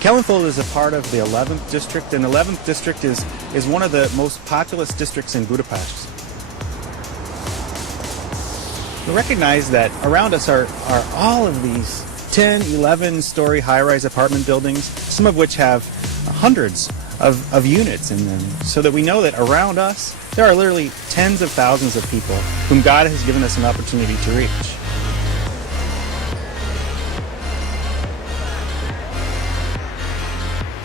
Kellenfold is a part of the 11th district, and 11th district is one of the most populous districts in Budapest. We recognize that around us are all of these 10, 11-story high-rise apartment buildings, some of which have hundreds of units in them, so that we know that around us there are literally tens of thousands of people whom God has given us an opportunity to reach.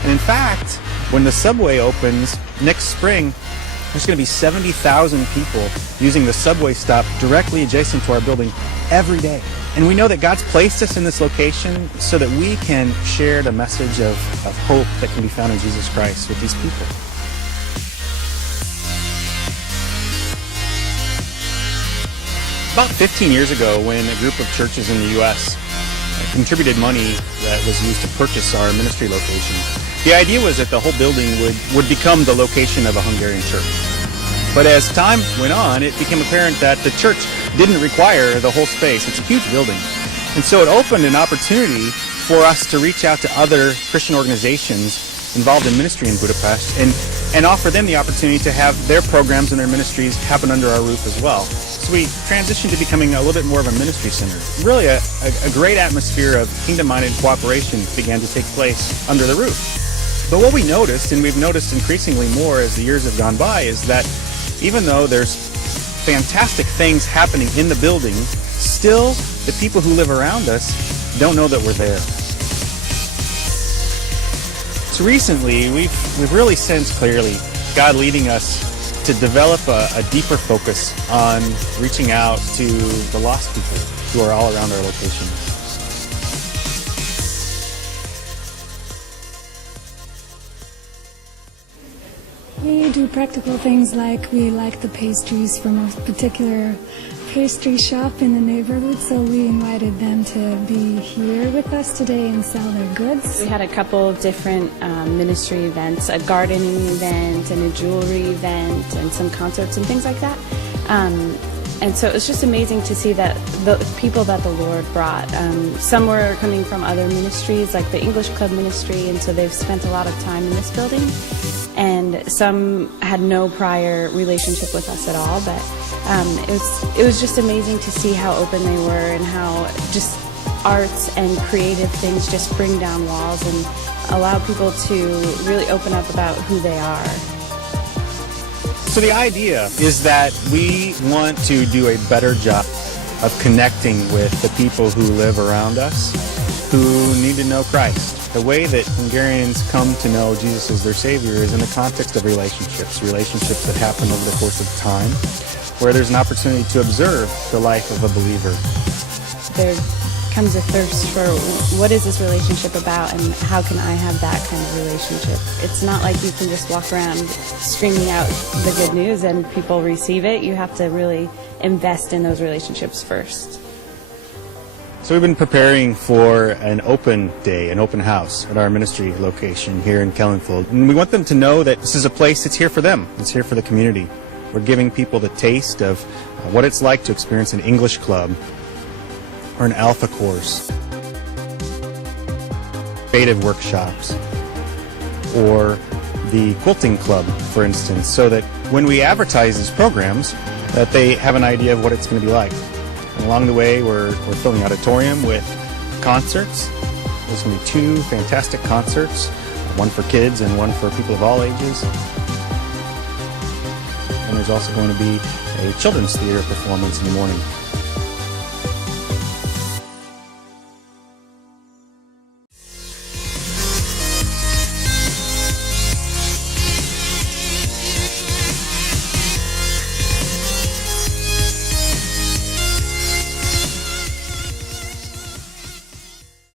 And in fact, when the subway opens next spring, there's going to be 70,000 people using the subway stop directly adjacent to our building every day. And we know that God's placed us in this location so that we can share the message of hope that can be found in Jesus Christ with these people. About 15 years ago, when a group of churches in the U.S. contributed money that was used to purchase our ministry location, the idea was that the whole building would become the location of a Hungarian church. But as time went on, it became apparent that the church didn't require the whole space. It's a huge building. And so it opened an opportunity for us to reach out to other Christian organizations involved in ministry in Budapest and offer them the opportunity to have their programs and their ministries happen under our roof as well. So we transitioned to becoming a little bit more of a ministry center. Really a great atmosphere of kingdom-minded cooperation began to take place under the roof. But what we noticed, and we've noticed increasingly more as the years have gone by, is that even though there's fantastic things happening in the building, still the people who live around us don't know that we're there. So recently, we've really sensed clearly God leading us to develop a deeper focus on reaching out to the lost people who are all around our location. We do practical things like we like the pastries from a particular pastry shop in the neighborhood, so we invited them to be here with us today and sell their goods. We had a couple of different ministry events, a gardening event and a jewelry event and some concerts and things like that. And so it was just amazing to see that the people that the Lord brought, some were coming from other ministries like the English Club ministry, and so they've spent a lot of time in this building. And some had no prior relationship with us at all, but it was just amazing to see how open they were and how just arts and creative things just bring down walls and allow people to really open up about who they are. So the idea is that we want to do a better job of connecting with the people who live around us, who need to know Christ. The way that Hungarians come to know Jesus as their Savior is in the context of relationships that happen over the course of time, where there's an opportunity to observe the life of a believer. There comes a thirst for what is this relationship about and how can I have that kind of relationship. It's not like you can just walk around screaming out the good news and people receive it. You have to really invest in those relationships first. So we've been preparing for an open day, an open house at our ministry location here in Kellenfold. And we want them to know that this is a place that's here for them. It's here for the community. We're giving people the taste of what it's like to experience an English club or an Alpha course, creative workshops, or the quilting club, for instance, so that when we advertise these programs, that they have an idea of what it's going to be like. And along the way, we're filling the auditorium with concerts. There's going to be 2 fantastic concerts, one for kids and one for people of all ages. And there's also going to be a children's theater performance in the morning.